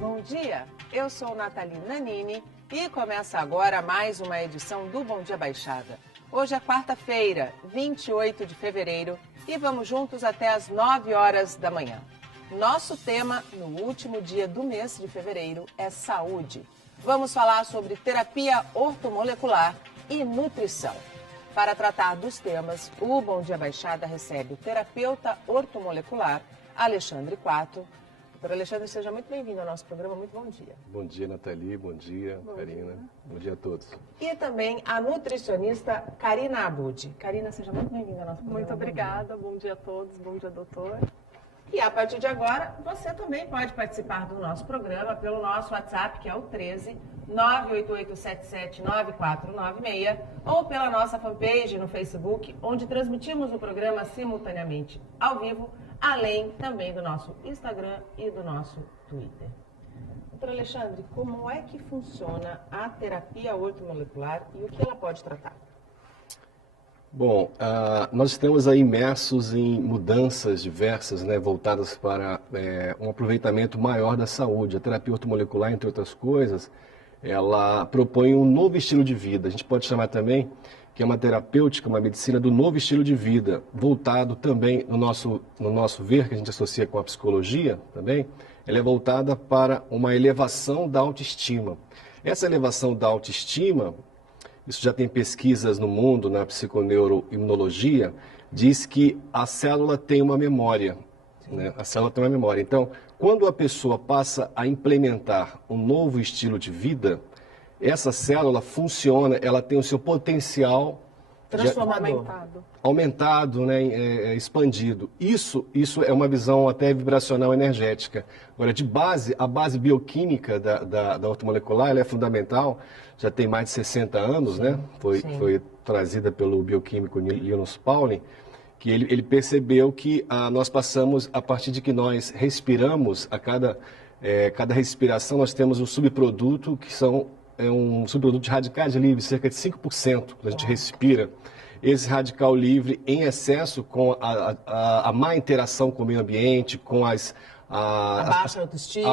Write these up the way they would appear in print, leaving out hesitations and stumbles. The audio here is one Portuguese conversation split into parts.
Bom dia, eu sou Nathalie Nanini e começa agora mais uma edição do Bom Dia Baixada. Hoje é quarta-feira, 28 de fevereiro e vamos juntos até às 9 horas da manhã. Nosso tema no último dia do mês de fevereiro é saúde. Vamos falar sobre terapia ortomolecular e nutrição. Para tratar dos temas, o Bom Dia Baixada recebe o terapeuta ortomolecular Alexandre Quatro. Doutor Alexandre, seja muito bem-vindo ao nosso programa. Muito bom dia. Bom dia, Nathalie. Bom dia, Karina. Bom dia a todos. E também a nutricionista Karina Abud. Karina, seja muito bem-vinda ao nosso programa. Muito obrigada. Bom dia a todos. Bom dia, doutor. E a partir de agora, você também pode participar do nosso programa pelo nosso WhatsApp, que é o 13 988779496, ou pela nossa fanpage no Facebook, onde transmitimos o programa simultaneamente ao vivo, além também do nosso Instagram e do nosso Twitter. Doutor Alexandre, como é que funciona a terapia ortomolecular e o que ela pode tratar? Bom, nós estamos aí imersos em mudanças diversas, né, voltadas para um aproveitamento maior da saúde. A terapia ortomolecular, entre outras coisas, ela propõe um novo estilo de vida. A gente pode chamar também que é uma terapêutica, uma medicina do novo estilo de vida, voltado também no nosso ver, que a gente associa com a psicologia também, ela é voltada para uma elevação da autoestima. Essa elevação da autoestima, isso já tem pesquisas no mundo, na psiconeuroimunologia, diz que a célula tem uma memória, né? A célula tem uma memória. Então, quando a pessoa passa a implementar um novo estilo de vida, essa célula funciona, ela tem o seu potencial aumentado, né, expandido. Isso é uma visão até vibracional energética. Agora, de base, a base bioquímica da ortomolecular, ela é fundamental, já tem mais de 60 anos, né? Foi trazida pelo bioquímico Linus Pauling, que ele percebeu que nós passamos, a partir de que nós respiramos, a cada respiração nós temos um subproduto que são um subproduto de radicais livres, cerca de 5%, quando a gente respira. Esse radical livre em excesso, com a má interação com o meio ambiente, com a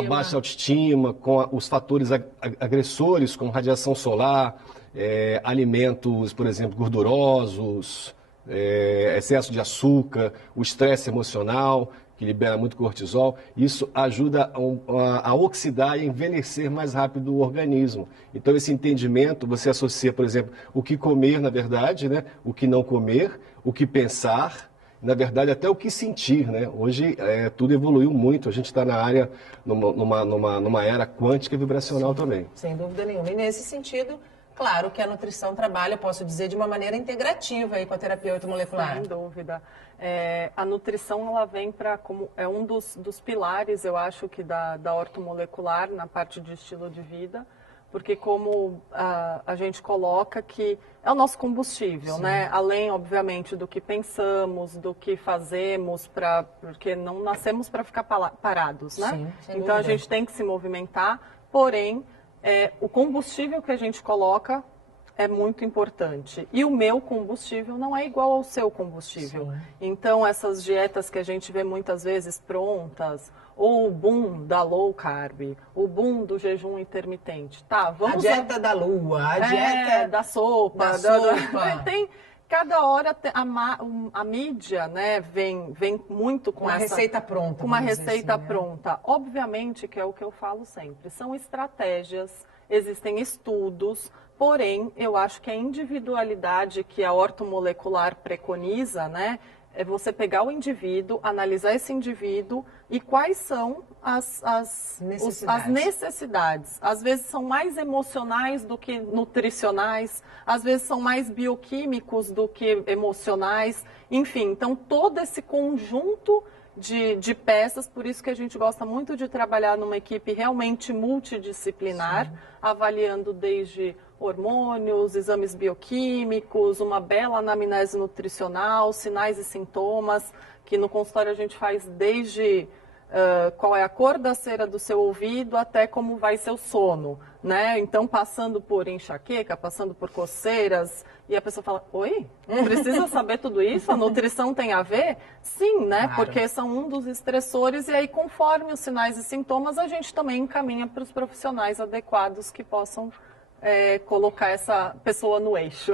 baixa autoestima, com os fatores agressores, como radiação solar, alimentos, por exemplo, gordurosos, excesso de açúcar, o estresse emocional, que libera muito cortisol, isso ajuda a oxidar e envelhecer mais rápido o organismo. Então, esse entendimento, você associa, por exemplo, o que comer, na verdade, né? O que não comer, o que pensar, na verdade, até o que sentir, né? Hoje, tudo evoluiu muito, a gente está na área, numa era quântica e vibracional também. Sem dúvida nenhuma. E nesse sentido, claro que a nutrição trabalha, posso dizer, de uma maneira integrativa aí com a terapia ortomolecular. Sem dúvida. A nutrição, ela vem como um dos pilares, eu acho, que da ortomolecular na parte de estilo de vida, porque como a gente coloca que é o nosso combustível, né? Além, obviamente, do que pensamos, do que fazemos, porque não nascemos para ficar parados, né? Sim, sem então dúvida. A gente tem que se movimentar, porém, o combustível que a gente coloca é muito importante. E o meu combustível não é igual ao seu combustível. Sim. Então, essas dietas que a gente vê muitas vezes prontas, ou o boom da low carb, o boom do jejum intermitente. Tá, vamos a dieta da lua, a dieta da sopa. Tem, cada hora a mídia, né, vem muito com uma receita pronta. Com uma receita pronta. Obviamente que é o que eu falo sempre. São estratégias, existem estudos, porém, eu acho que a individualidade que a ortomolecular preconiza, né, é você pegar o indivíduo, analisar esse indivíduo e quais são as necessidades. Às vezes são mais emocionais do que nutricionais, às vezes são mais bioquímicos do que emocionais. Enfim, então todo esse conjunto de peças, por isso que a gente gosta muito de trabalhar numa equipe realmente multidisciplinar, avaliando desde hormônios, exames bioquímicos, uma bela anamnese nutricional, sinais e sintomas, que no consultório a gente faz desde qual é a cor da cera do seu ouvido até como vai ser o sono, né? Então, passando por enxaqueca, passando por coceiras, e a pessoa fala, oi? Precisa saber tudo isso? A nutrição tem a ver? Sim, né? Claro. Porque são um dos estressores, e aí, conforme os sinais e sintomas, a gente também encaminha para os profissionais adequados que possam colocar essa pessoa no eixo.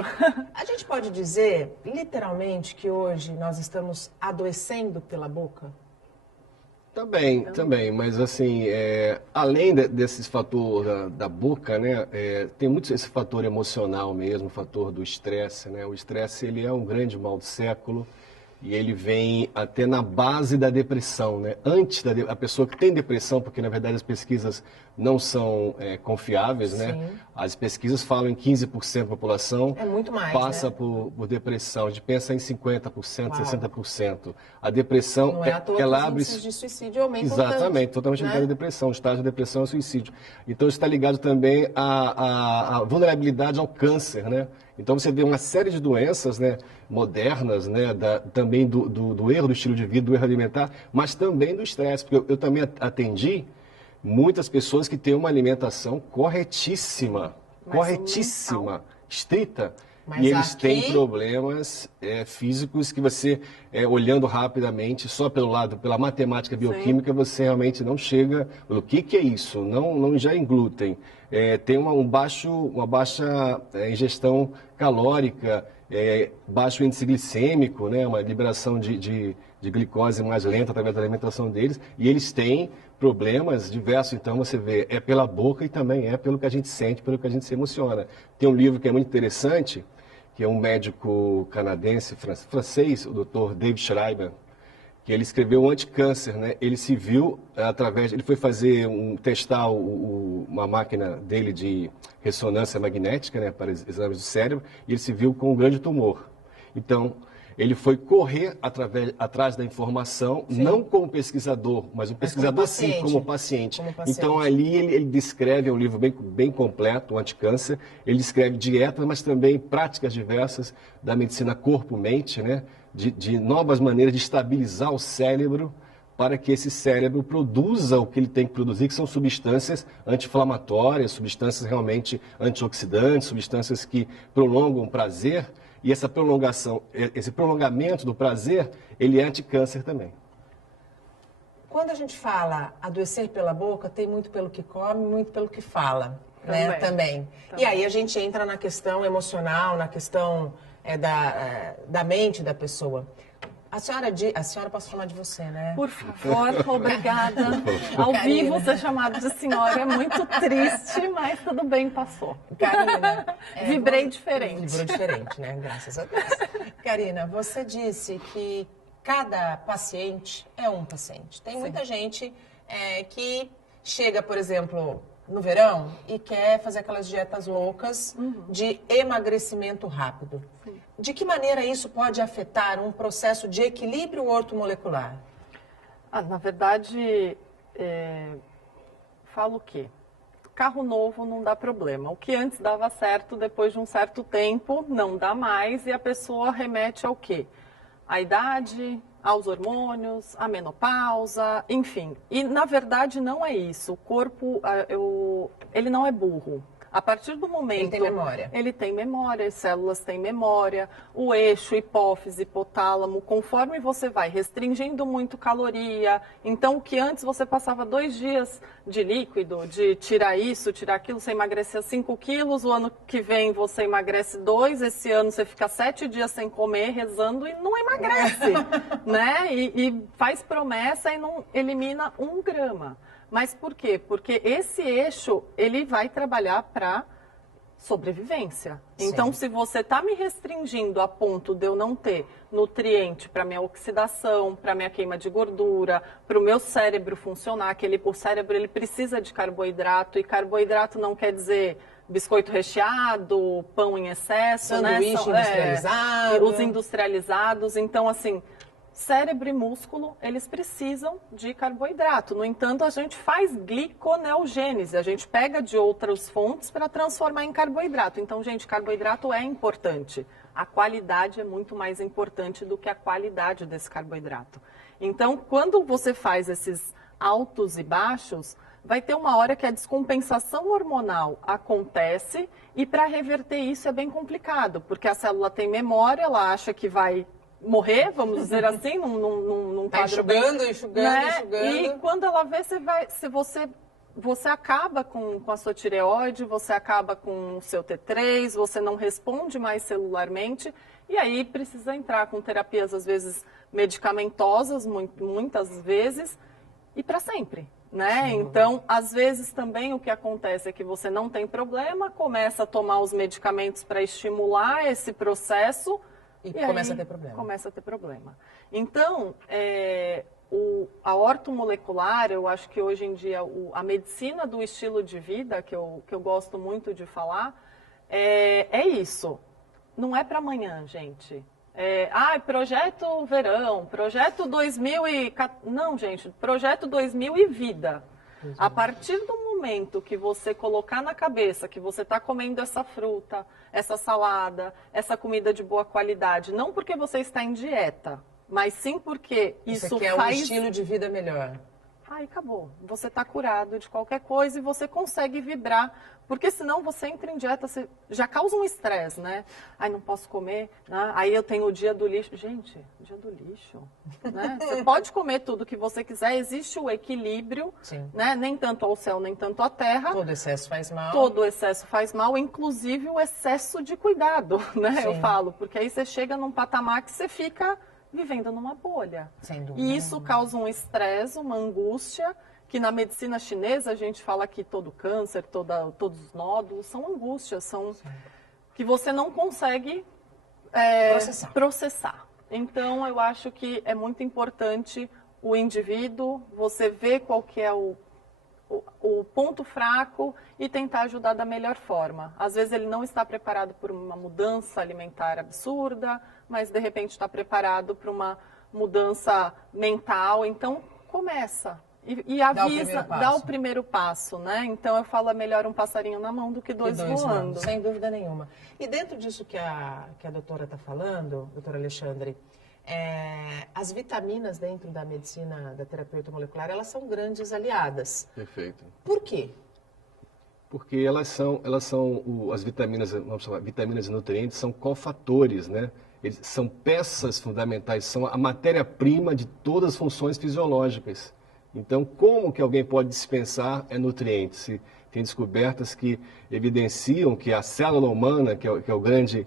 A gente pode dizer, literalmente, que hoje nós estamos adoecendo pela boca? Também, mas assim, além desses fator da boca, né, tem muito esse fator emocional mesmo, o fator do estresse, né? O estresse, ele é um grande mal do século e ele vem até na base da depressão, né? Antes a pessoa que tem depressão, porque na verdade as pesquisas não são confiáveis, né? Sim. As pesquisas falam em 15% da população É muito mais, passa né? por depressão. A gente pensa em 50%, Uau. 60%. A depressão, Não é à toa que ela os abre... índices de suicídio aumentam Exatamente, tanto, totalmente né? ligado à depressão. O estágio da depressão é o suicídio. Então, isso está ligado também à vulnerabilidade ao câncer, né? Então, você vê uma série de doenças, né, modernas, né, também do erro do estilo de vida, do erro alimentar, mas também do estresse. Porque eu também atendi muitas pessoas que têm uma alimentação corretíssima, estrita, Mas e eles têm aqui- problemas físicos que você, olhando rapidamente, só pelo lado, pela matemática bioquímica, você realmente não chega. O que é isso? Não ingere glúten. Tem uma baixa ingestão calórica, baixo índice glicêmico, né? Uma liberação de glicose mais lenta através da alimentação deles, e eles têm problemas diversos. Então você vê, é pela boca e também é pelo que a gente sente, pelo que a gente se emociona. Tem um livro que é muito interessante, que é um médico canadense, francês, o Dr. David Schreiber, que ele escreveu o anticâncer, né? Ele se viu ele foi fazer testar uma máquina dele de ressonância magnética, né, para exames do cérebro, e ele se viu com um grande tumor. Então, ele foi correr atrás da informação, não como pesquisador, mas o pesquisador sim, como paciente. Então, ali ele descreve, é um livro bem completo, o Anticâncer. Ele descreve dieta, mas também práticas diversas da medicina corpo-mente, né? De novas maneiras de estabilizar o cérebro para que esse cérebro produza o que ele tem que produzir, que são substâncias anti-inflamatórias, substâncias realmente antioxidantes, substâncias que prolongam o prazer. E essa prolongação, esse prolongamento do prazer, ele é anticâncer também. Quando a gente fala adoecer pela boca, tem muito pelo que come, muito pelo que fala, né? Também. E aí a gente entra na questão emocional, na questão da mente da pessoa. A senhora posso chamar de você, né? Por favor, obrigada. Ao vivo ser chamado de senhora é muito triste, mas tudo bem, passou. Karina. Vibrei diferente. Vibrou diferente, né? Graças a Deus. Karina, você disse que cada paciente é um paciente. Tem muita gente que chega, por exemplo, no verão e quer fazer aquelas dietas loucas de emagrecimento rápido. Sim. De que maneira isso pode afetar um processo de equilíbrio ortomolecular? Na verdade, falo o quê? Carro novo não dá problema. O que antes dava certo, depois de um certo tempo, não dá mais, e a pessoa remete ao quê? À idade, aos hormônios, à menopausa, enfim. E, na verdade, não é isso. O corpo, ele não é burro. A partir do momento... Ele tem memória. Ele tem memória, as células têm memória, o eixo, hipófise, hipotálamo, conforme você vai restringindo muito caloria, então o que antes você passava 2 dias de líquido, de tirar isso, tirar aquilo, você emagrecia 5 quilos, o ano que vem você emagrece 2, esse ano você fica 7 dias sem comer, rezando e não emagrece, né? E faz promessa e não elimina 1 grama. Mas por quê? Porque esse eixo, ele vai trabalhar para sobrevivência. Sim. Então, se você está me restringindo a ponto de eu não ter nutriente para minha oxidação, para minha queima de gordura, para o meu cérebro funcionar, o cérebro ele precisa de carboidrato, e carboidrato não quer dizer biscoito recheado, pão em excesso, sanduíche industrializado. Os industrializados. Então, assim... Cérebro e músculo, eles precisam de carboidrato. No entanto, a gente faz gliconeogênese. A gente pega de outras fontes para transformar em carboidrato. Então, gente, carboidrato é importante. A qualidade é muito mais importante do que a qualidade desse carboidrato. Então, quando você faz esses altos e baixos, vai ter uma hora que a descompensação hormonal acontece e para reverter isso é bem complicado, porque a célula tem memória, ela acha que vai morrer, vamos dizer assim, num Tá quadro enxugando, né? enxugando. E quando ela vê, você acaba com a sua tireoide, você acaba com o seu T3, você não responde mais celularmente, e aí precisa entrar com terapias, às vezes, medicamentosas, muitas vezes, e para sempre, né? Sim. Então, às vezes também o que acontece é que você não tem problema, começa a tomar os medicamentos para estimular esse processo, E aí começa a ter problema. Começa a ter problema. Então, a ortomolecular, eu acho que hoje em dia a medicina do estilo de vida, que eu gosto muito de falar, é isso. Não é para amanhã, gente. Projeto verão, projeto 2014. Não, gente, projeto 2000 e vida. A partir do momento que você colocar na cabeça que você está comendo essa fruta, essa salada, essa comida de boa qualidade, não porque você está em dieta, mas sim porque isso quer faz... um estilo de vida melhor. Aí acabou. Você está curado de qualquer coisa e você consegue vibrar. Porque senão você entra em dieta, você já causa um estresse, né? Ai, não posso comer, né? Aí eu tenho o dia do lixo. Gente, dia do lixo, né? Você pode comer tudo que você quiser, existe o equilíbrio, Sim. né? Nem tanto ao céu, nem tanto à terra. Todo excesso faz mal. Todo excesso faz mal, inclusive o excesso de cuidado, né? Sim. Eu falo, porque aí você chega num patamar que você fica vivendo numa bolha. Sem dúvida. E isso causa um estresse, uma angústia, que na medicina chinesa a gente fala que todo câncer, todos os nódulos são angústias, são que você não consegue processar. Então, eu acho que é muito importante o indivíduo, você ver qual que é o ponto fraco e tentar ajudar da melhor forma. Às vezes ele não está preparado por uma mudança alimentar absurda, mas de repente está preparado para uma mudança mental. Então, começa. E avisa, dá o primeiro passo, né? Então eu falo, é melhor um passarinho na mão do que dois voando. Sem dúvida nenhuma. E dentro disso que a doutora está falando, doutora Alexandre, as vitaminas dentro da medicina da terapia ortomolecular, elas são grandes aliadas. Perfeito. Por quê? Porque elas são as vitaminas, vamos chamar, vitaminas e nutrientes, são cofatores, né? Eles são peças fundamentais, são a matéria-prima de todas as funções fisiológicas. Então, como que alguém pode dispensar nutrientes? Tem descobertas que evidenciam que a célula humana, que é o grande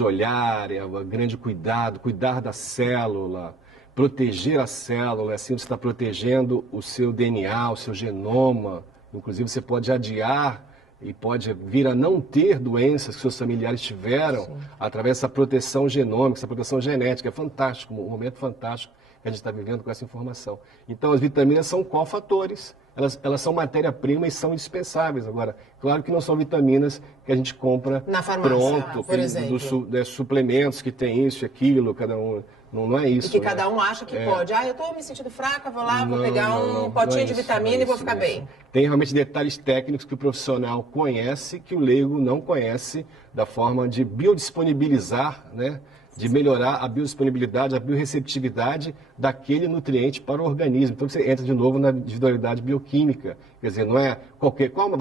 olhar, é o grande cuidar da célula, proteger a célula, assim você está protegendo o seu DNA, o seu genoma. Inclusive, você pode adiar e pode vir a não ter doenças que seus familiares tiveram através dessa proteção genômica, essa proteção genética. É fantástico, um momento fantástico que a gente está vivendo com essa informação. Então, as vitaminas são cofatores, elas são matéria-prima e são indispensáveis. Agora, claro que não são vitaminas que a gente compra na farmácia, pronto, por exemplo. Suplementos que tem isso e aquilo, cada um. Não é isso. E que cada um acha que pode. Eu estou me sentindo fraca, vou lá, vou pegar um potinho de vitamina e vou ficar bem. Tem realmente detalhes técnicos que o profissional conhece, que o leigo não conhece, da forma de biodisponibilizar, né? De melhorar a biodisponibilidade, a biorreceptividade daquele nutriente para o organismo. Então você entra de novo na individualidade bioquímica. Quer dizer, não é vou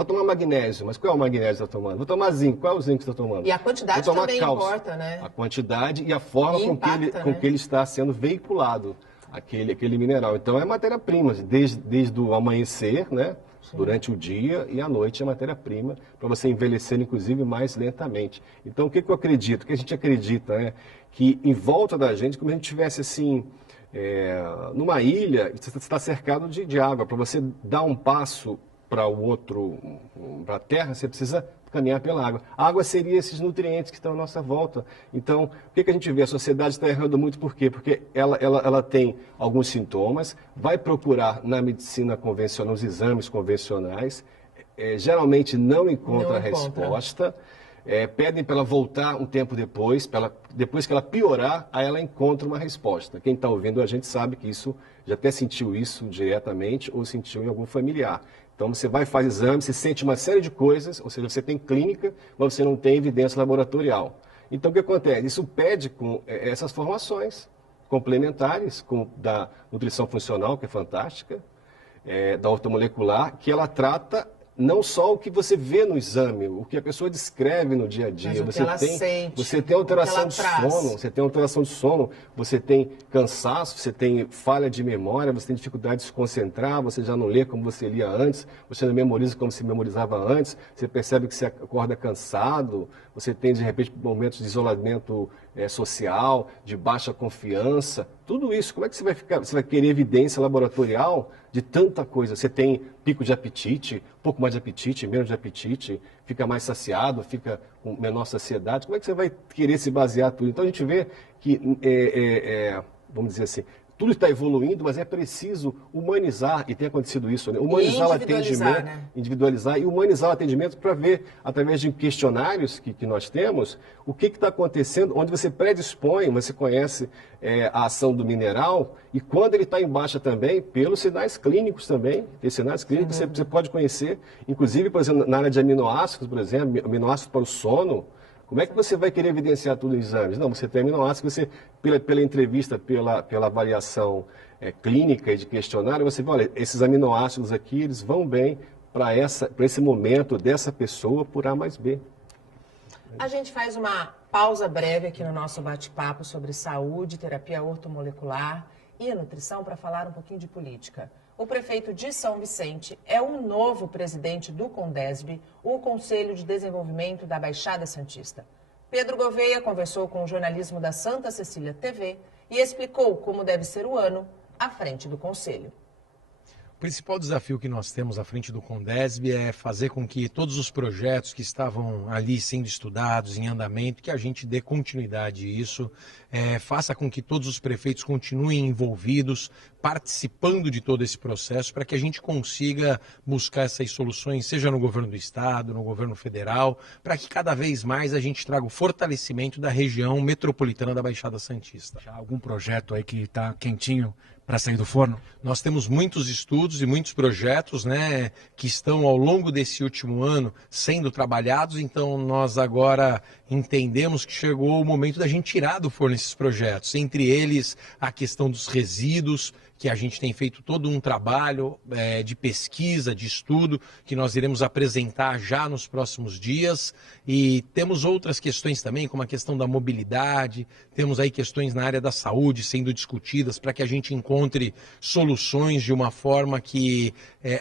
tomar magnésio, mas qual é o magnésio que você está tomando? Vou tomar zinco, qual é o zinco que você está tomando? E a quantidade também importa, né? A quantidade e a forma com que ele está sendo veiculado, aquele mineral. Então é matéria-prima, desde o amanhecer, né? Durante o dia e à noite é matéria-prima para você envelhecer, inclusive, mais lentamente. Então, o que eu acredito? O que a gente acredita, né? Que em volta da gente, como a gente estivesse assim, numa ilha, você está cercado de água. Para você dar um passo para o outro, para a terra, você precisa caminhar pela água. A água seria esses nutrientes que estão à nossa volta. Então, o que a gente vê? A sociedade está errando muito por quê? Porque ela tem alguns sintomas, vai procurar na medicina convencional, nos exames convencionais, geralmente não encontra a resposta, pedem para ela voltar um tempo depois, depois que ela piorar, aí ela encontra uma resposta. Quem está ouvindo a gente sabe que isso, já até sentiu isso diretamente ou sentiu em algum familiar. Então, você vai, faz exame, você sente uma série de coisas, ou seja, você tem clínica, mas você não tem evidência laboratorial. Então, o que acontece? Isso pede com essas formações complementares, da nutrição funcional, que é fantástica, da ortomolecular, que ela trata não só o que você vê no exame, o que a pessoa descreve no dia a dia. Você tem alteração de sono, você tem alteração de sono, você tem cansaço, você tem falha de memória, você tem dificuldade de se concentrar, você já não lê como você lia antes, você não memoriza como se memorizava antes, você percebe que você acorda cansado, você tem, de repente, momentos de isolamento social, de baixa confiança, tudo isso. Como é que você vai querer evidência laboratorial de tanta coisa? Você tem pico de apetite, um pouco mais de apetite, menos de apetite, fica mais saciado, fica com menor saciedade. Como é que você vai querer se basear tudo? Então a gente vê que, vamos dizer assim, tudo está evoluindo, mas é preciso humanizar, e tem acontecido isso, né? Humanizar o atendimento, né? Individualizar e humanizar o atendimento para ver, através de questionários que nós temos, o que está acontecendo, onde você predispõe, você conhece a ação do mineral, e quando ele está em baixa também, pelos sinais clínicos também, tem sinais clínicos que você pode conhecer, inclusive, por exemplo, na área de aminoácidos, por exemplo, aminoácidos para o sono. Como é que você vai querer evidenciar tudo em exames? Não, você tem aminoácidos, você, pela entrevista, pela avaliação clínica e de questionário, você vê, olha, esses aminoácidos aqui, eles vão bem para esse momento dessa pessoa por A mais B. A gente faz uma pausa breve aqui no nosso bate-papo sobre saúde, terapia ortomolecular e a nutrição para falar um pouquinho de política. O prefeito de São Vicente é o novo presidente do CONDESB, o Conselho de Desenvolvimento da Baixada Santista. Pedro Gouveia conversou com o jornalismo da Santa Cecília TV e explicou como deve ser o ano à frente do Conselho. O principal desafio que nós temos à frente do CONDESB é fazer com que todos os projetos que estavam ali sendo estudados, em andamento, que a gente dê continuidade a isso, faça com que todos os prefeitos continuem envolvidos, participando de todo esse processo, para que a gente consiga buscar essas soluções, seja no governo do estado, no governo federal, para que cada vez mais a gente traga o fortalecimento da região metropolitana da Baixada Santista. Já algum projeto aí que está quentinho para sair do forno? Nós temos muitos estudos e muitos projetos, né, que estão ao longo desse último ano sendo trabalhados, então nós agora entendemos que chegou o momento da gente tirar do forno esses projetos, entre eles a questão dos resíduos, que a gente tem feito todo um trabalho de pesquisa, de estudo, que nós iremos apresentar já nos próximos dias. E temos outras questões também, como a questão da mobilidade, temos aí questões na área da saúde sendo discutidas para que a gente encontre soluções de uma forma que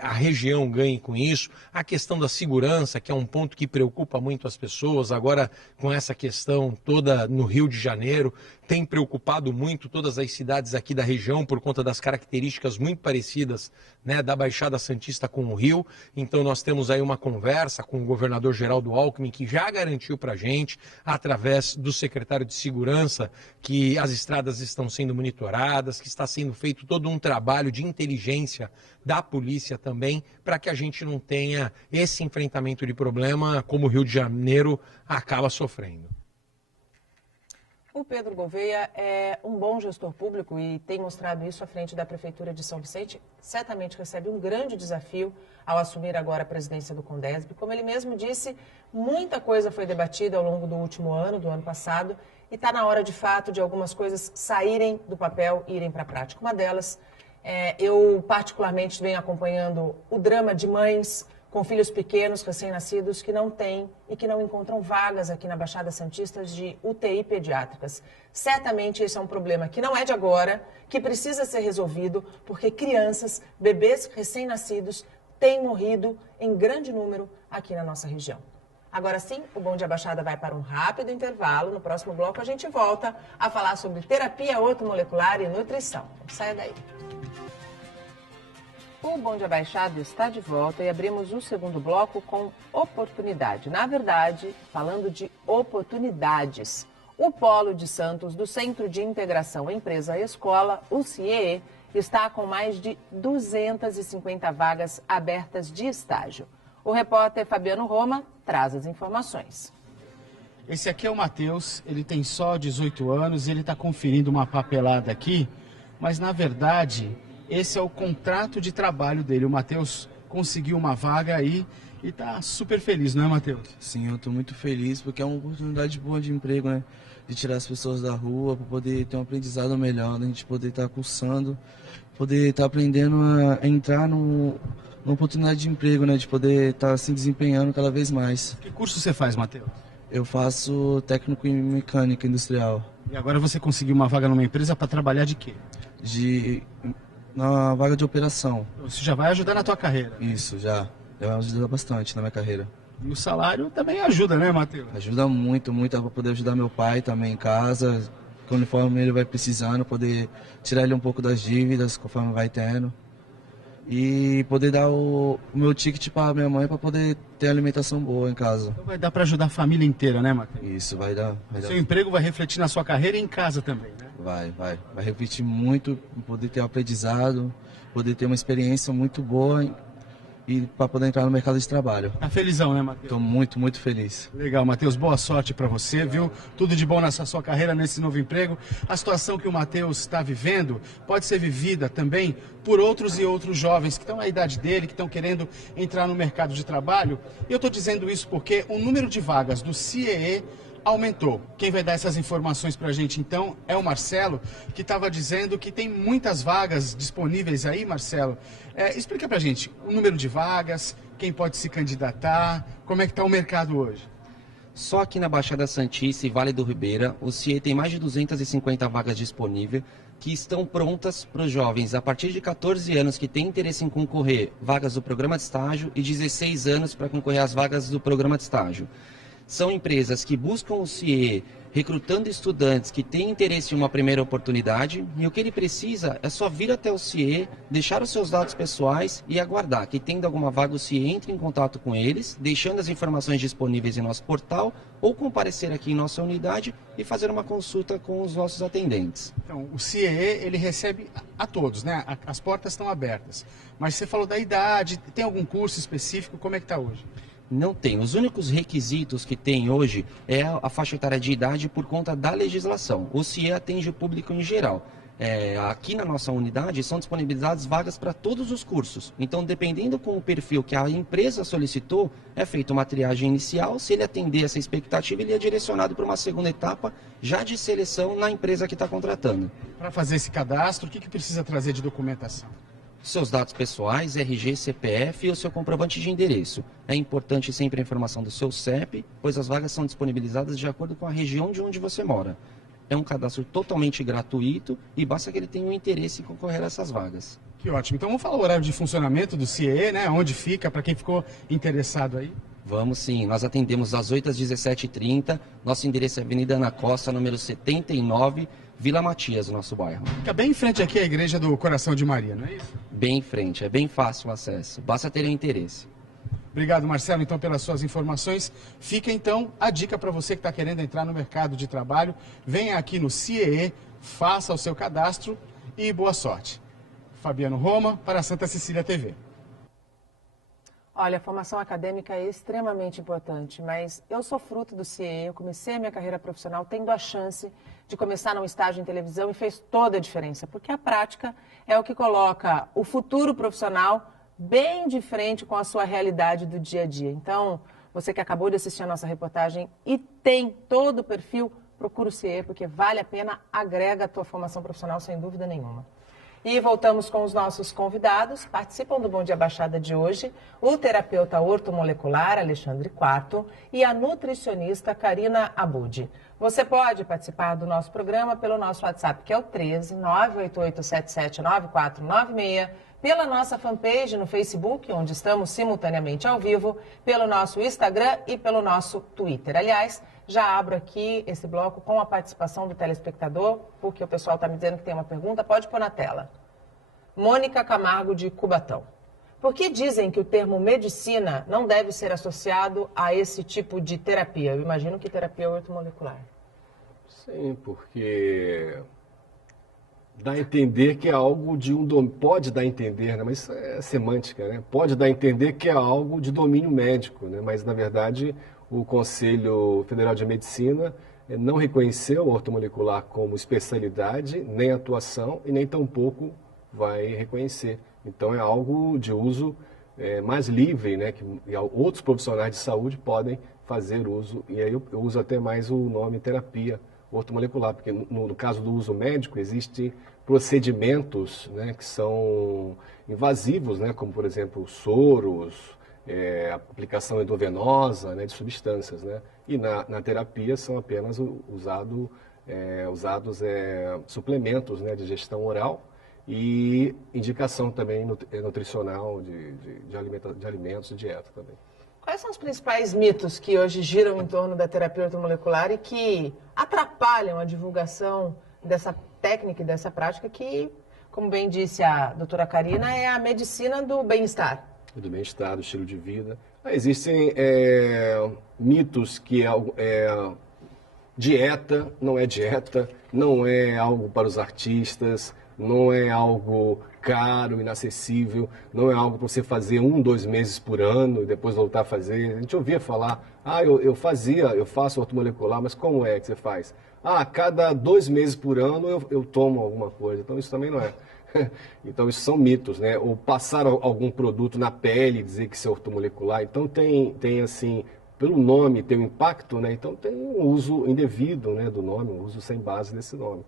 a região ganhe com isso. A questão da segurança, que é um ponto que preocupa muito as pessoas, agora com essa questão toda no Rio de Janeiro, tem preocupado muito todas as cidades aqui da região por conta das características muito parecidas, né, da Baixada Santista com o Rio. Então nós temos aí uma conversa com o governador Geraldo Alckmin, que já garantiu para a gente, através do secretário de Segurança, que as estradas estão sendo monitoradas, que está sendo feito todo um trabalho de inteligência da polícia também, para que a gente não tenha esse enfrentamento de problema como o Rio de Janeiro acaba sofrendo. O Pedro Gouveia é um bom gestor público e tem mostrado isso à frente da Prefeitura de São Vicente. Certamente recebe um grande desafio ao assumir agora a presidência do CONDESB. Como ele mesmo disse, muita coisa foi debatida ao longo do último ano, do ano passado, e está na hora, de fato, de algumas coisas saírem do papel e irem para a prática. Uma delas, eu particularmente venho acompanhando o drama de mães com filhos pequenos, recém-nascidos, que não têm e que não encontram vagas aqui na Baixada Santista de UTI pediátricas. Certamente esse é um problema que não é de agora, que precisa ser resolvido, porque crianças, bebês recém-nascidos, têm morrido em grande número aqui na nossa região. Agora sim, o Bom Dia Baixada vai para um rápido intervalo. No próximo bloco a gente volta a falar sobre terapia ortomolecular e nutrição. Não saia daí. O Bom Dia Baixada está de volta e abrimos o segundo bloco com oportunidade. Na verdade, falando de oportunidades. O Polo de Santos, do Centro de Integração Empresa-Escola, o CIEE, está com mais de 250 vagas abertas de estágio. O repórter Fabiano Roma traz as informações. Esse aqui é o Matheus, ele tem só 18 anos e ele está conferindo uma papelada aqui, mas na verdade esse é o contrato de trabalho dele. O Matheus conseguiu uma vaga aí e está super feliz, não é, Matheus? Sim, eu estou muito feliz porque é uma oportunidade boa de emprego, né? De tirar as pessoas da rua para poder ter um aprendizado melhor, né? A gente poder estar cursando, poder estar aprendendo a entrar numa oportunidade de emprego, né? De poder estar se desempenhando cada vez mais. Que curso você faz, Matheus? Eu faço técnico em mecânica industrial. E agora você conseguiu uma vaga numa empresa para trabalhar de quê? Na vaga de operação. Você já vai ajudar na tua carreira. Isso, já. Já ajuda bastante na minha carreira. E o salário também ajuda, né, Matheus? Ajuda muito, muito para poder ajudar meu pai também em casa. Conforme ele vai precisando, poder tirar ele um pouco das dívidas, conforme vai tendo. E poder dar o meu ticket para minha mãe para poder ter alimentação boa em casa. Então vai dar para ajudar a família inteira, né, Matheus? Isso, vai dar. Seu emprego vai refletir na sua carreira e em casa também, né? Vai refletir muito, poder ter um aprendizado, poder ter uma experiência muito boa e para poder entrar no mercado de trabalho. Tá felizão, né, Matheus? Estou muito, muito feliz. Legal, Matheus, boa sorte para você, viu? Tudo de bom nessa sua carreira, nesse novo emprego. A situação que o Matheus está vivendo pode ser vivida também por outros e outros jovens que estão na idade dele, que estão querendo entrar no mercado de trabalho. E eu estou dizendo isso porque o número de vagas do CIEE aumentou. Quem vai dar essas informações para a gente, então, é o Marcelo, que estava dizendo que tem muitas vagas disponíveis aí, Marcelo. Explica para a gente o número de vagas, quem pode se candidatar, como é que está o mercado hoje. Só aqui na Baixada Santista e Vale do Ribeira, o CIE tem mais de 250 vagas disponíveis que estão prontas para os jovens a partir de 14 anos que têm interesse em concorrer vagas do programa de estágio e 16 anos para concorrer às vagas do programa de estágio. São empresas que buscam o CIE recrutando estudantes que têm interesse em uma primeira oportunidade e o que ele precisa é só vir até o CIE, deixar os seus dados pessoais e aguardar que, tendo alguma vaga, o CIE entre em contato com eles, deixando as informações disponíveis em nosso portal ou comparecer aqui em nossa unidade e fazer uma consulta com os nossos atendentes. Então, o CIE, ele recebe a todos, né? As portas estão abertas. Mas você falou da idade, tem algum curso específico? Como é que está hoje? Não tem. Os únicos requisitos que tem hoje é a faixa etária de idade por conta da legislação. O CIE atende o público em geral. Aqui na nossa unidade são disponibilizadas vagas para todos os cursos. Então, dependendo com o perfil que a empresa solicitou, é feita uma triagem inicial. Se ele atender essa expectativa, ele é direcionado para uma segunda etapa já de seleção na empresa que está contratando. Para fazer esse cadastro, o que precisa trazer de documentação? Seus dados pessoais, RG, CPF e o seu comprovante de endereço. É importante sempre a informação do seu CEP, pois as vagas são disponibilizadas de acordo com a região de onde você mora. É um cadastro totalmente gratuito e basta que ele tenha um interesse em concorrer a essas vagas. Que ótimo. Então vamos falar o horário de funcionamento do CIE, né? Onde fica, para quem ficou interessado aí? Vamos sim, nós atendemos das 8 às 17h30, nosso endereço é Avenida Ana Costa, número 79, Vila Matias, o nosso bairro. Fica bem em frente aqui a Igreja do Coração de Maria, não é isso? Bem em frente, é bem fácil o acesso, basta ter o interesse. Obrigado, Marcelo, então, pelas suas informações. Fica, então, a dica para você que está querendo entrar no mercado de trabalho. Venha aqui no CIE, faça o seu cadastro e boa sorte. Fabiano Roma, para a Santa Cecília TV. Olha, a formação acadêmica é extremamente importante, mas eu sou fruto do CIE, eu comecei a minha carreira profissional tendo a chance de começar num estágio em televisão e fez toda a diferença, porque a prática é o que coloca o futuro profissional bem de frente com a sua realidade do dia a dia. Então, você que acabou de assistir a nossa reportagem e tem todo o perfil, procura o CIE, porque vale a pena, agrega a tua formação profissional sem dúvida nenhuma. E voltamos com os nossos convidados. Participam do Bom Dia Baixada de hoje o terapeuta ortomolecular Alexandre Quarto e a nutricionista Karina Abud. Você pode participar do nosso programa pelo nosso WhatsApp, que é o 13 988779496, pela nossa fanpage no Facebook, onde estamos simultaneamente ao vivo, pelo nosso Instagram e pelo nosso Twitter. Aliás, já abro aqui esse bloco com a participação do telespectador, porque o pessoal está me dizendo que tem uma pergunta, pode pôr na tela. Mônica Camargo, de Cubatão. Por que dizem que o termo medicina não deve ser associado a esse tipo de terapia? Eu imagino que terapia ortomolecular. Sim, porque dá a entender que é algo de pode dar a entender, né? Mas isso é semântica, né? Pode dar a entender que é algo de domínio médico, né? Mas na verdade o Conselho Federal de Medicina não reconheceu a ortomolecular como especialidade, nem atuação e nem tampouco vai reconhecer. Então é algo de uso mais livre, né, que outros profissionais de saúde podem fazer uso, e aí eu uso até mais o nome terapia ortomolecular, porque no caso do uso médico existem procedimentos, né, que são invasivos, né, como por exemplo soros, aplicação endovenosa, né, de substâncias, né, e na terapia são apenas usados suplementos, né, de gestão oral e indicação também nutricional de alimentos e dieta também. Quais são os principais mitos que hoje giram em torno da terapia ortomolecular e que atrapalham a divulgação dessa técnica e dessa prática que, como bem disse a doutora Karina, é a medicina do bem-estar? Do bem-estar, do estilo de vida. Existem mitos que dieta, não é algo para os artistas, não é algo caro, inacessível, não é algo para você fazer 1, 2 meses por ano e depois voltar a fazer. A gente ouvia falar, eu faço ortomolecular, mas como é que você faz? A cada 2 meses por ano eu tomo alguma coisa. Então isso também não é. Então isso são mitos, né? Ou passar algum produto na pele, dizer que isso é ortomolecular. Então tem assim, pelo nome tem um impacto, né? Então tem um uso indevido, né, do nome, um uso sem base desse nome.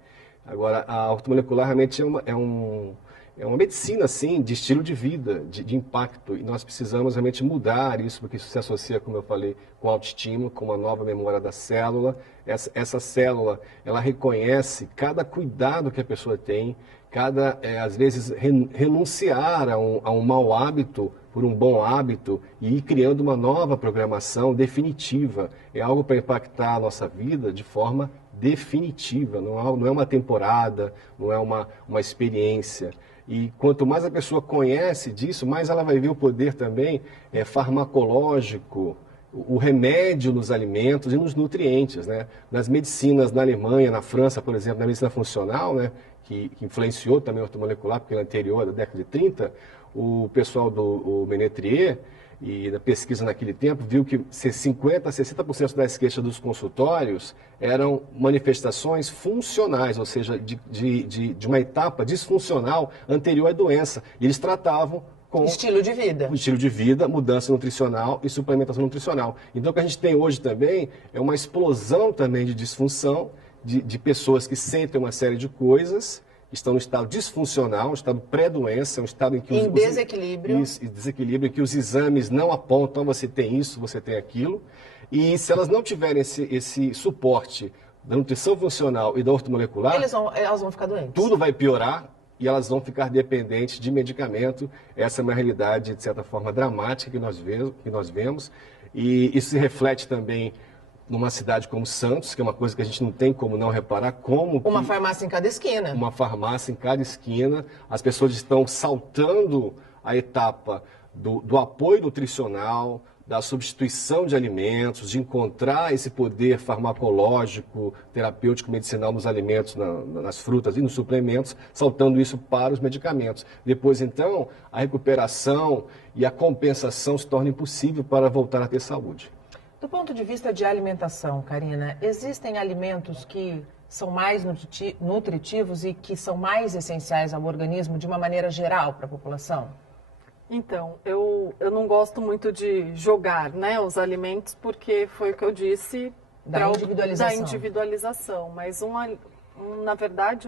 Agora, a ortomolecular realmente é uma medicina, assim, de estilo de vida, de impacto. E nós precisamos realmente mudar isso, porque isso se associa, como eu falei, com autoestima, com uma nova memória da célula. Essa célula, ela reconhece cada cuidado que a pessoa tem, às vezes, renunciar a um mau hábito por um bom hábito e ir criando uma nova programação definitiva. É algo para impactar a nossa vida de forma definitiva, não é uma temporada, não é uma experiência. E quanto mais a pessoa conhece disso, mais ela vai ver o poder também farmacológico, o remédio nos alimentos e nos nutrientes, né? Nas medicinas na Alemanha, na França, por exemplo, na medicina funcional, né, que influenciou também o ortomolecular, porque é anterior, da década de 30, o pessoal do Ménetrier e da pesquisa naquele tempo viu que 50% a 60% das queixas dos consultórios eram manifestações funcionais, ou seja, de uma etapa disfuncional anterior à doença. E eles tratavam com estilo de vida. O estilo de vida, mudança nutricional e suplementação nutricional. Então o que a gente tem hoje também é uma explosão também de disfunção, de pessoas que sentem uma série de coisas, estão no estado disfuncional, um estado pré-doença, um estado em que desequilíbrio. Desequilíbrio, em que os exames não apontam, você tem isso, você tem aquilo. E se elas não tiverem esse suporte da nutrição funcional e da ortomolecular, elas vão ficar doentes. Tudo vai piorar e elas vão ficar dependentes de medicamento. Essa é uma realidade, de certa forma, dramática que nós vemos. E isso se reflete também numa cidade como Santos, que é uma coisa que a gente não tem como não reparar, uma farmácia em cada esquina. Uma farmácia em cada esquina. As pessoas estão saltando a etapa do apoio nutricional, da substituição de alimentos, de encontrar esse poder farmacológico, terapêutico, medicinal nos alimentos, nas frutas e nos suplementos, saltando isso para os medicamentos. Depois, então, a recuperação e a compensação se torna impossível para voltar a ter saúde. Do ponto de vista de alimentação, Karina, existem alimentos que são mais nutritivos e que são mais essenciais ao organismo de uma maneira geral para a população? Então, eu não gosto muito de jogar, né, os alimentos, porque foi o que eu disse da individualização. Mas, na verdade,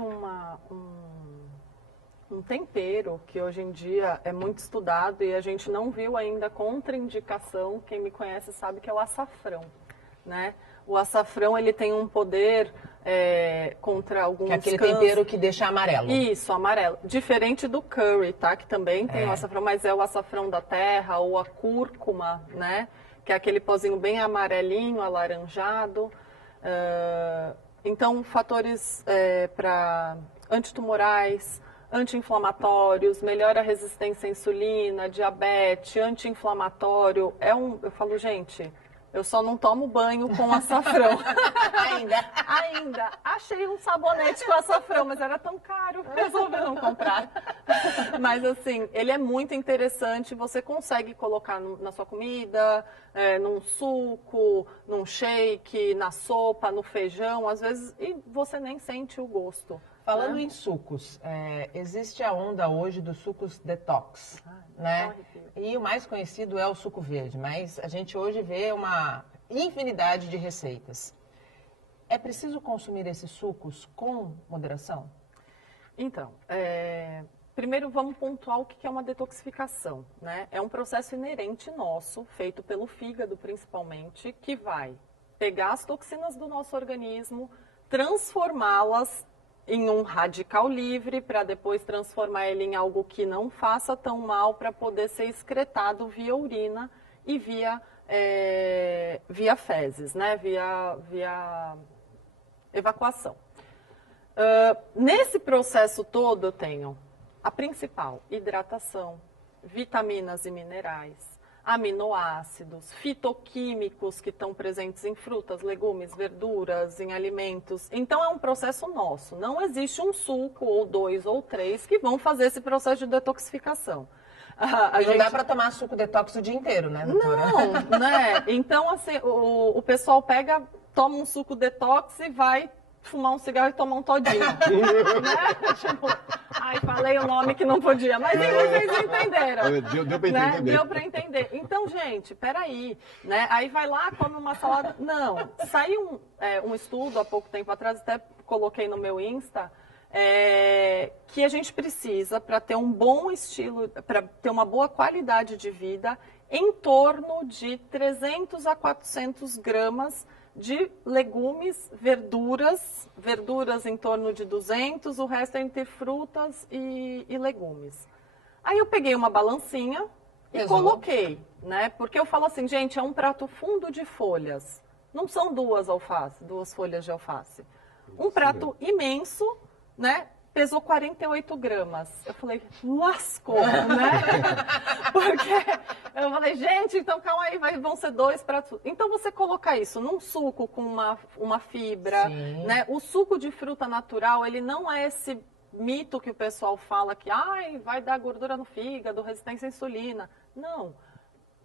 um tempero que hoje em dia é muito estudado e a gente não viu ainda contraindicação, quem me conhece sabe que é o açafrão, né? O açafrão, ele tem um poder contra alguns que é aquele tempero que deixa amarelo. Isso, amarelo. Diferente do curry, tá? Que também tem o açafrão, mas é o açafrão da terra ou a cúrcuma, né? Que é aquele pozinho bem amarelinho, alaranjado. Então, fatores para antitumorais, anti-inflamatórios, melhora a resistência à insulina, diabetes, anti-inflamatório. Eu falo, gente, eu só não tomo banho com açafrão. Ainda. Achei um sabonete com açafrão, mas era tão caro, resolvi não comprar. Mas assim, ele é muito interessante, você consegue colocar na sua comida, num suco, num shake, na sopa, no feijão, às vezes, e você nem sente o gosto. Falando em sucos, existe a onda hoje dos sucos detox, né? E o mais conhecido é o suco verde, mas a gente hoje vê uma infinidade de receitas. É preciso consumir esses sucos com moderação? Então, primeiro vamos pontuar o que é uma detoxificação, né? É um processo inerente nosso, feito pelo fígado principalmente, que vai pegar as toxinas do nosso organismo, transformá-las em um radical livre, para depois transformar ele em algo que não faça tão mal, para poder ser excretado via urina e via fezes, né? Via evacuação. Nesse processo todo eu tenho a principal, hidratação, vitaminas e minerais, aminoácidos, fitoquímicos que estão presentes em frutas, legumes, verduras, em alimentos. Então é um processo nosso. Não existe um suco, ou 2 ou 3, que vão fazer esse processo de detoxificação. Não dá para tomar suco detox o dia inteiro, né, doutora? Não, né? Então, assim, o pessoal pega, toma um suco detox e vai fumar um cigarro e tomar um todinho. Né? Tipo, ai, falei o nome que não podia, mas vocês entenderam. Deu para entender. Né? Deu para entender. Então, gente, peraí. Né? Aí vai lá, come uma salada. Não, saiu um estudo há pouco tempo atrás, até coloquei no meu Insta, que a gente precisa, para ter um bom estilo, para ter uma boa qualidade de vida, em torno de 300 a 400 gramas de legumes, verduras em torno de 200, o resto é entre frutas e legumes. Aí eu peguei uma balancinha e coloquei, né? Porque eu falo assim, gente, é um prato fundo de folhas. Não são duas folhas de alface. Um prato imenso, né? Pesou 48 gramas. Eu falei, lascou, né? Porque eu falei, gente, então calma aí, vão ser 2 pratos. Então você colocar isso num suco com uma fibra, né? O suco de fruta natural, ele não é esse mito que o pessoal fala que vai dar gordura no fígado, resistência à insulina. Não.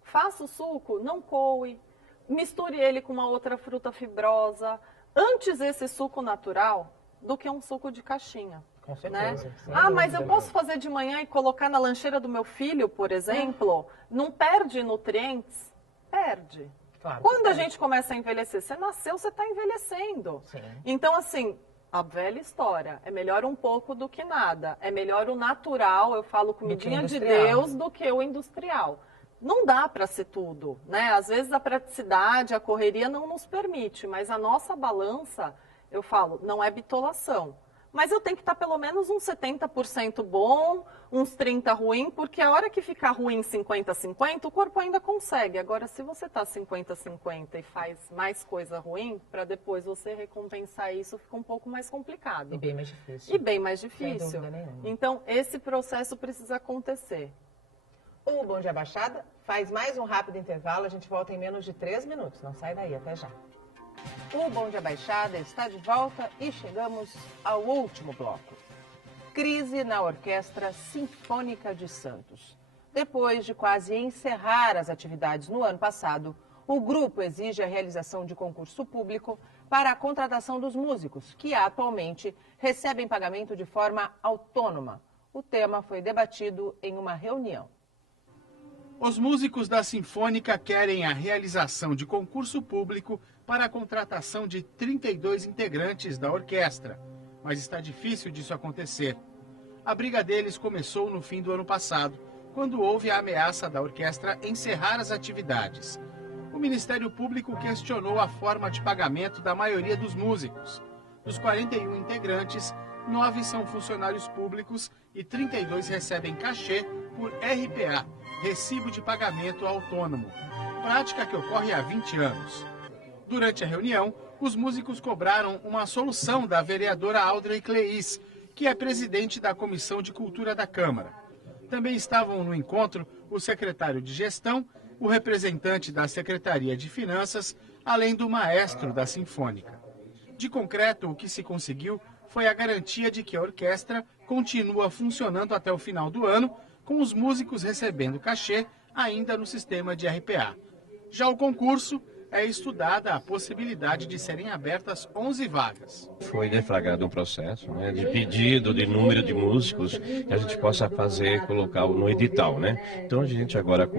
Faça o suco, não coe, misture ele com uma outra fruta fibrosa. Antes esse suco natural do que um suco de caixinha. Com certeza. Né? Mas eu posso fazer de manhã e colocar na lancheira do meu filho, por exemplo? Não perde nutrientes? Perde. Claro, quando a gente começa a envelhecer, você nasceu, você está envelhecendo. Sim. Então, assim, a velha história, é melhor um pouco do que nada. É melhor o natural, eu falo comidinha de Deus, do que o industrial. Não dá para ser tudo, né? Às vezes a praticidade, a correria não nos permite, mas a nossa balança, eu falo, não é bitolação. Mas eu tenho que estar pelo menos uns 70% bom, uns 30% ruim, porque a hora que ficar ruim 50-50, o corpo ainda consegue. Agora, se você está 50-50 e faz mais coisa ruim, para depois você recompensar isso, fica um pouco mais complicado. E bem mais difícil. Sem dúvida nenhuma. Então, esse processo precisa acontecer. O Bom Dia Baixada faz mais um rápido intervalo, a gente volta em menos de 3 minutos. Não sai daí, até já. O Bom Dia Baixada está de volta e chegamos ao último bloco. Crise na Orquestra Sinfônica de Santos. Depois de quase encerrar as atividades no ano passado, o grupo exige a realização de concurso público para a contratação dos músicos, que atualmente recebem pagamento de forma autônoma. O tema foi debatido em uma reunião. Os músicos da Sinfônica querem a realização de concurso público para a contratação de 32 integrantes da orquestra, mas está difícil disso acontecer. A briga deles começou no fim do ano passado, quando houve a ameaça da orquestra encerrar as atividades. O Ministério Público questionou a forma de pagamento da maioria dos músicos. Dos 41 integrantes, 9 são funcionários públicos e 32 recebem cachê por RPA, Recibo de Pagamento Autônomo, prática que ocorre há 20 anos. Durante a reunião, os músicos cobraram uma solução da vereadora Audrey Cleis, que é presidente da Comissão de Cultura da Câmara. Também estavam no encontro o secretário de Gestão, o representante da Secretaria de Finanças, além do maestro da Sinfônica. De concreto, o que se conseguiu foi a garantia de que a orquestra continua funcionando até o final do ano, com os músicos recebendo cachê ainda no sistema de RPA. Já o concurso é estudada a possibilidade de serem abertas 11 vagas. Foi deflagrado um processo, né, de pedido de número de músicos que a gente possa fazer, colocar no edital, né? Então a gente agora,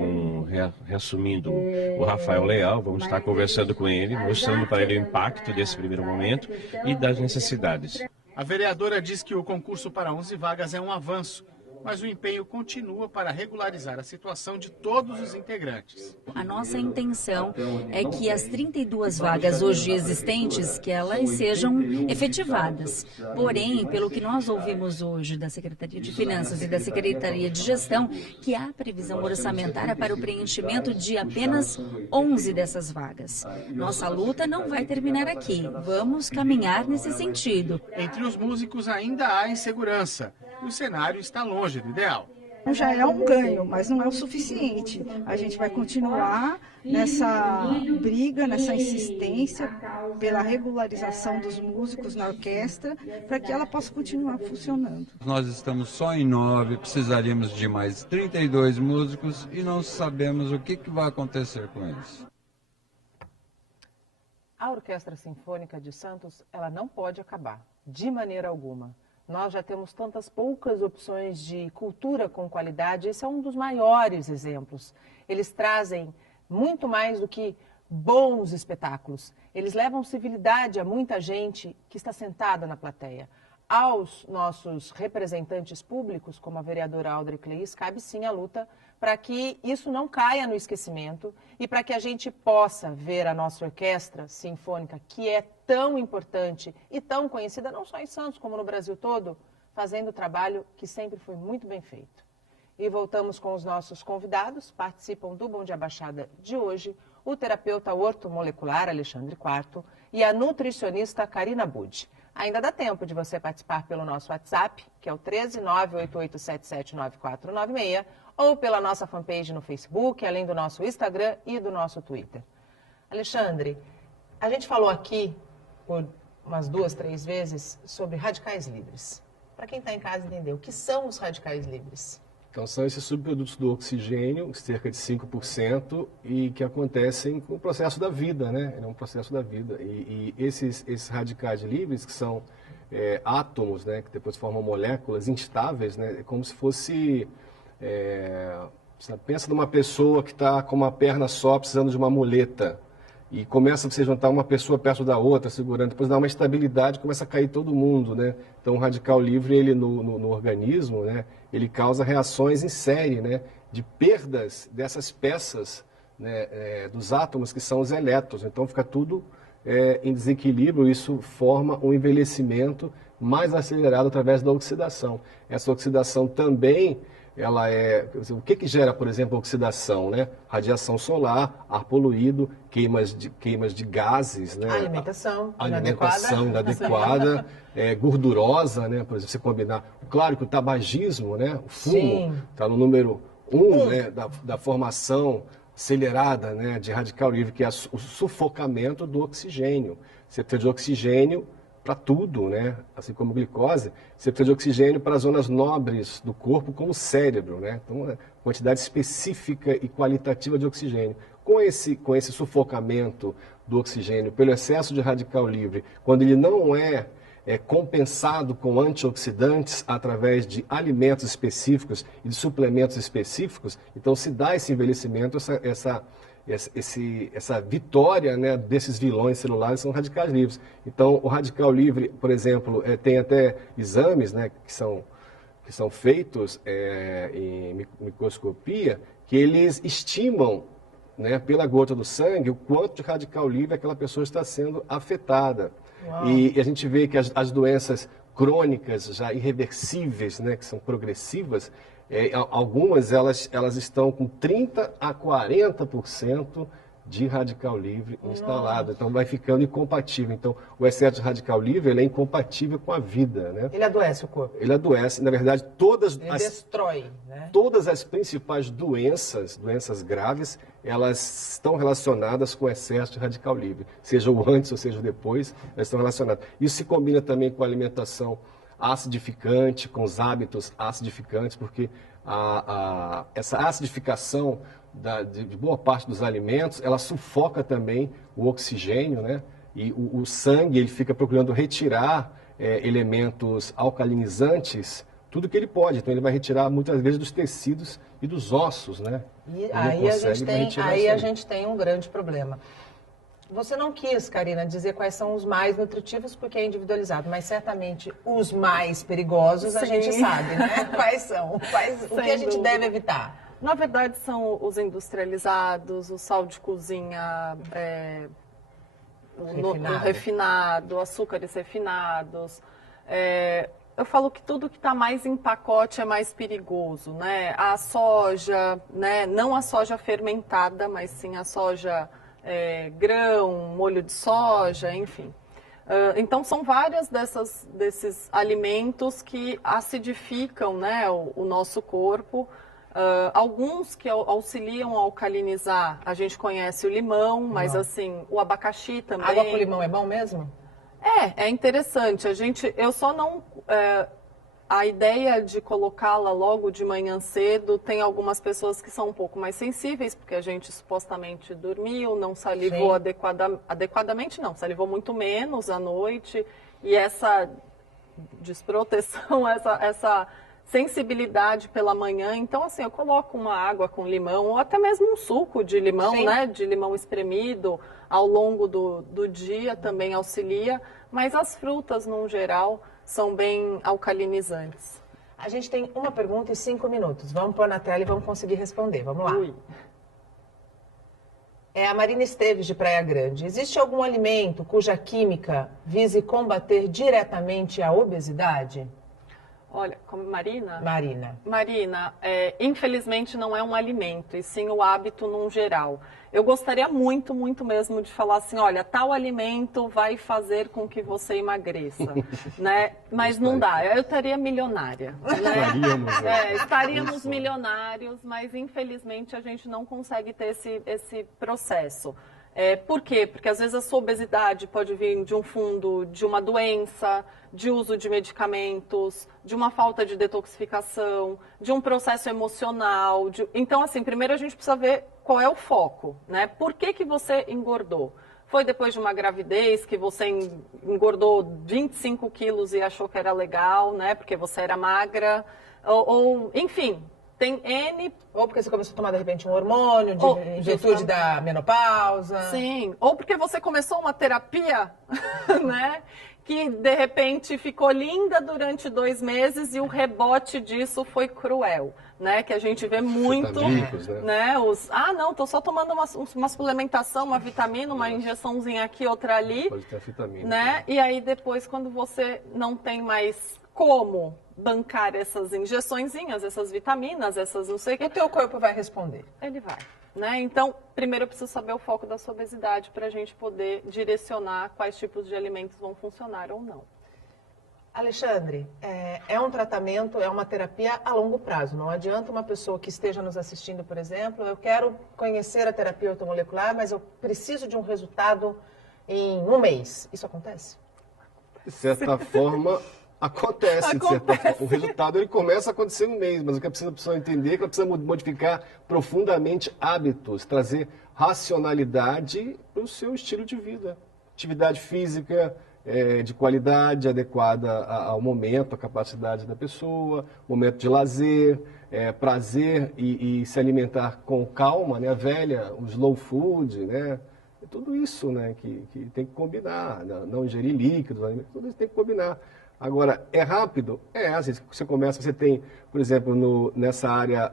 reassumindo o Rafael Leal, vamos estar conversando com ele, mostrando para ele o impacto desse primeiro momento e das necessidades. A vereadora diz que o concurso para 11 vagas é um avanço, mas o empenho continua para regularizar a situação de todos os integrantes. A nossa intenção é que as 32 vagas hoje existentes, que elas sejam efetivadas. Porém, pelo que nós ouvimos hoje da Secretaria de Finanças e da Secretaria de Gestão, que há previsão orçamentária para o preenchimento de apenas 11 dessas vagas. Nossa luta não vai terminar aqui. Vamos caminhar nesse sentido. Entre os músicos ainda há insegurança. O cenário está longe do ideal. Já é um ganho, mas não é o suficiente. A gente vai continuar nessa briga, nessa insistência pela regularização dos músicos na orquestra, para que ela possa continuar funcionando. Nós estamos só em 9, precisaríamos de mais 32 músicos e não sabemos o que vai acontecer com eles. A Orquestra Sinfônica de Santos, ela não pode acabar, de maneira alguma. Nós já temos tantas poucas opções de cultura com qualidade, esse é um dos maiores exemplos. Eles trazem muito mais do que bons espetáculos. Eles levam civilidade a muita gente que está sentada na plateia. Aos nossos representantes públicos, como a vereadora Audrey Cleis, cabe sim a luta para que isso não caia no esquecimento e para que a gente possa ver a nossa orquestra sinfônica, que é tão importante e tão conhecida, não só em Santos, como no Brasil todo, fazendo o trabalho que sempre foi muito bem feito. E voltamos com os nossos convidados, participam do Bom Dia Baixada de hoje, o terapeuta ortomolecular Alexandre Quarto e a nutricionista Karina Budi. Ainda dá tempo de você participar pelo nosso WhatsApp, que é o 13988779496, ou pela nossa fanpage no Facebook, além do nosso Instagram e do nosso Twitter. Alexandre, a gente falou aqui por umas 2, 3 vezes sobre radicais livres. Para quem está em casa entender, o que são os radicais livres? Então, são esses subprodutos do oxigênio, cerca de 5%, e que acontecem com o processo da vida, né? É um processo da vida. E esses radicais livres, que são átomos, né? Que depois formam moléculas instáveis, né? É como se fosse... você pensa numa pessoa que está com uma perna só, precisando de uma muleta. E começa a você juntar uma pessoa perto da outra, segurando, depois dá uma estabilidade, começa a cair todo mundo, né? Então, o radical livre, ele no organismo, né? Ele causa reações em série, né? De perdas dessas peças, né? Dos átomos, que são os elétrons. Então, fica tudo em desequilíbrio, isso forma um envelhecimento mais acelerado através da oxidação. Essa oxidação também... o que gera, por exemplo, a oxidação, né? Radiação solar, ar poluído, queimas de gases, né? Alimentação inadequada, gordurosa, né? Por exemplo, você combinar. Claro que o tabagismo, né? O fumo está no número 1, né? Da formação acelerada, né? De radical livre, que é o sufocamento do oxigênio. Você precisa de oxigênio para tudo, né? Assim como glicose, você precisa de oxigênio para as zonas nobres do corpo, como o cérebro, né? Então, quantidade específica e qualitativa de oxigênio. Com esse sufocamento do oxigênio pelo excesso de radical livre, quando ele não é compensado com antioxidantes através de alimentos específicos e de suplementos específicos, então se dá esse envelhecimento, essa vitória, né, desses vilões celulares são radicais livres. Então, o radical livre, por exemplo, tem até exames, né, que são feitos em microscopia, que eles estimam, né, pela gota do sangue o quanto de radical livre aquela pessoa está sendo afetada. E a gente vê que as doenças crônicas, já irreversíveis, né, que são progressivas, algumas elas estão com 30% a 40% de radical livre instalado. Então vai ficando incompatível. Então o excesso de radical livre ele é incompatível com a vida, né? Ele adoece o corpo. Ele adoece. Na verdade, destrói, né? Todas as principais doenças graves, elas estão relacionadas com o excesso de radical livre. Seja o antes ou seja o depois, elas estão relacionadas. Isso se combina também com a alimentação acidificante, com os hábitos acidificantes, porque essa acidificação de boa parte dos alimentos, ela sufoca também o oxigênio, né? E o sangue, ele fica procurando retirar elementos alcalinizantes, tudo que ele pode. Então, ele vai retirar muitas vezes dos tecidos e dos ossos, né? E aí a gente tem um grande problema. Você não quis, Karina, dizer quais são os mais nutritivos porque é individualizado, mas certamente os mais perigosos a gente sabe, né? Quais são? O que a gente deve evitar? Na verdade, são os industrializados, o sal de cozinha refinado, açúcares refinados. Eu falo que tudo que está mais em pacote é mais perigoso, né? A soja, né? Não a soja fermentada, mas sim a soja grão, molho de soja, enfim. Então, são vários desses alimentos que acidificam, né, o nosso corpo. Alguns que auxiliam a alcalinizar, a gente conhece o limão, mas assim, o abacaxi também. Água com limão é bom mesmo? É interessante. Eu só não... A ideia de colocá-la logo de manhã cedo, tem algumas pessoas que são um pouco mais sensíveis, porque a gente supostamente dormiu, não salivou adequadamente, não, salivou muito menos à noite, e essa desproteção, essa sensibilidade pela manhã, então assim, eu coloco uma água com limão, ou até mesmo um suco de limão, né, de limão espremido, ao longo do dia também auxilia, mas as frutas, no geral, são bem alcalinizantes. A gente tem uma pergunta e 5 minutos. Vamos pôr na tela e vamos conseguir responder. Vamos lá. É a Marina Esteves, de Praia Grande. Existe algum alimento cuja química vise combater diretamente a obesidade? Olha, como Marina? Marina, infelizmente não é um alimento, e sim o hábito num geral. Eu gostaria muito, muito mesmo de falar assim, olha, tal alimento vai fazer com que você emagreça, né? Mas não dá, eu estaria milionária. Né? Estaríamos milionários, mas infelizmente a gente não consegue ter esse processo. Por quê? Porque às vezes a sua obesidade pode vir de um fundo de uma doença, de uso de medicamentos, de uma falta de detoxificação, de um processo emocional. Então, assim, primeiro a gente precisa ver qual é o foco, né? Por que você engordou? Foi depois de uma gravidez que você engordou 25 quilos e achou que era legal, né? Porque você era magra, enfim... Tem N... Ou porque você começou a tomar, de repente, um hormônio, em virtude da menopausa. Sim, ou porque você começou uma terapia, né? Que, de repente, ficou linda durante 2 meses e o rebote disso foi cruel, né? Que a gente vê muito, né? Não, tô só tomando uma suplementação, uma vitamina, uma injeçãozinha aqui, outra ali. Pode ter a vitamina. Né? E aí, depois, quando você não tem mais como bancar essas injeçõezinhas, essas vitaminas, essas não sei o que... O teu corpo vai responder. Ele vai. Né? Então, primeiro eu preciso saber o foco da sua obesidade para a gente poder direcionar quais tipos de alimentos vão funcionar ou não. Alexandre, é um tratamento, é uma terapia a longo prazo. Não adianta uma pessoa que esteja nos assistindo, por exemplo, eu quero conhecer a terapia ortomolecular, mas eu preciso de um resultado em 1 mês. Isso acontece? De certa forma... Acontece. De certa forma. O resultado ele começa a acontecer no mês, mas o que a pessoa entender é que ela precisa modificar profundamente hábitos, trazer racionalidade para o seu estilo de vida. Atividade física de qualidade, adequada ao momento, à capacidade da pessoa, momento de lazer, prazer e se alimentar com calma, né? O slow food, né? Tudo isso, né? Que tem que combinar, não ingerir líquidos, tudo isso tem que combinar. Agora, é rápido? Às vezes você começa, você tem, por exemplo, nessa área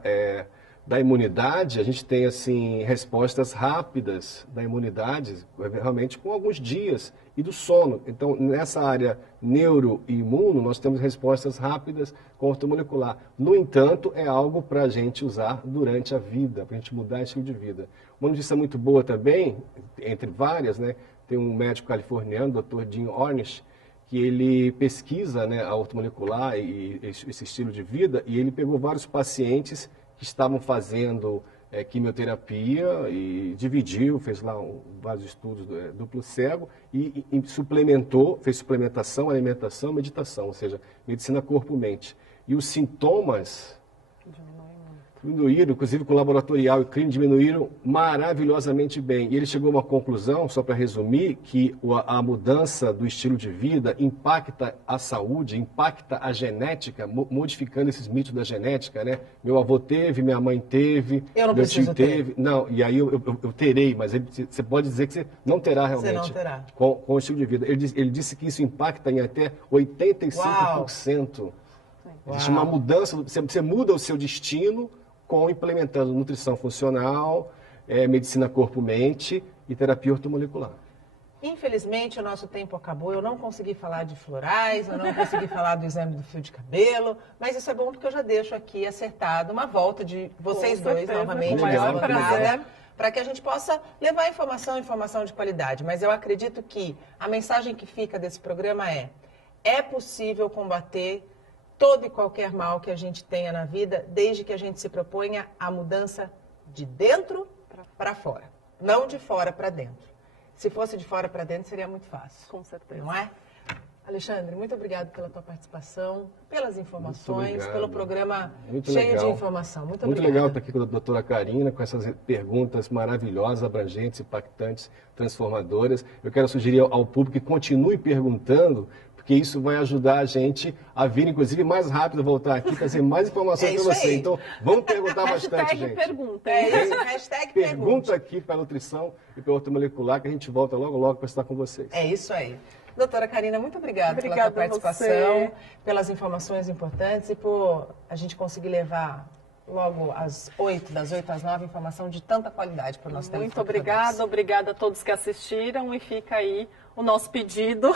da imunidade, a gente tem, assim, respostas rápidas da imunidade, realmente com alguns dias, e do sono. Então, nessa área neuroimuno, nós temos respostas rápidas com ortomolecular. No entanto, é algo para a gente usar durante a vida, para a gente mudar o estilo de vida. Uma notícia muito boa também, entre várias, né? Tem um médico californiano, Dr. Jim Ornish, que ele pesquisa, né, a ortomolecular e esse estilo de vida, e ele pegou vários pacientes que estavam fazendo quimioterapia e dividiu, fez lá vários estudos duplo cego e suplementou, fez suplementação, alimentação, meditação, ou seja, medicina corpo-mente. E os sintomas Diminuíram, inclusive com laboratorial e clínico, diminuíram maravilhosamente bem. E ele chegou a uma conclusão, só para resumir, que a mudança do estilo de vida impacta a saúde, impacta a genética, modificando esses mitos da genética, né? Meu avô teve, minha mãe teve, meu tio teve. Não, e aí eu terei, mas você pode dizer que você não terá realmente. Você não terá. Com o estilo de vida. Ele disse que isso impacta em até 85%. Existe uma mudança, você muda o seu destino implementando nutrição funcional, medicina corpo-mente e terapia ortomolecular. Infelizmente, o nosso tempo acabou. Eu não consegui falar de florais, eu não consegui falar do exame do fio de cabelo, mas isso é bom porque eu já deixo aqui acertado uma volta de vocês dois novamente, para que a gente possa levar informação de qualidade. Mas eu acredito que a mensagem que fica desse programa é possível combater todo e qualquer mal que a gente tenha na vida, desde que a gente se proponha a mudança de dentro para fora, não de fora para dentro. Se fosse de fora para dentro, seria muito fácil. Com certeza. Não é? Alexandre, muito obrigado pela tua participação, pelas informações, pelo programa cheio de informação. Muito legal estar aqui com a doutora Karina, com essas perguntas maravilhosas, abrangentes, impactantes, transformadoras. Eu quero sugerir ao público que continue perguntando, porque isso vai ajudar a gente a vir, inclusive, mais rápido, voltar aqui, trazer mais informações para você. Então, vamos perguntar bastante, gente. Pergunta. Hashtag pergunta aqui para a nutrição e para o ortomolecular, que a gente volta logo para estar com vocês. É isso aí. Doutora Karina, muito obrigada pela sua participação, pelas informações importantes e por a gente conseguir levar logo das 8 às 9, informação de tanta qualidade para o nosso Muito obrigada a todos que assistiram e fica aí o nosso pedido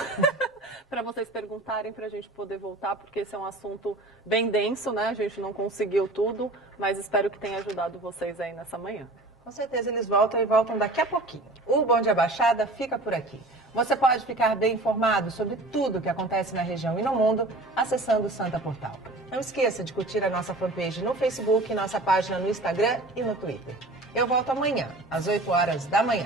para vocês perguntarem para a gente poder voltar, porque esse é um assunto bem denso, né? A gente não conseguiu tudo, mas espero que tenha ajudado vocês aí nessa manhã. Com certeza eles voltam e voltam daqui a pouquinho. O Bom Dia Baixada fica por aqui. Você pode ficar bem informado sobre tudo o que acontece na região e no mundo acessando o Santa Portal. Não esqueça de curtir a nossa fanpage no Facebook, nossa página no Instagram e no Twitter. Eu volto amanhã, às 8 horas da manhã.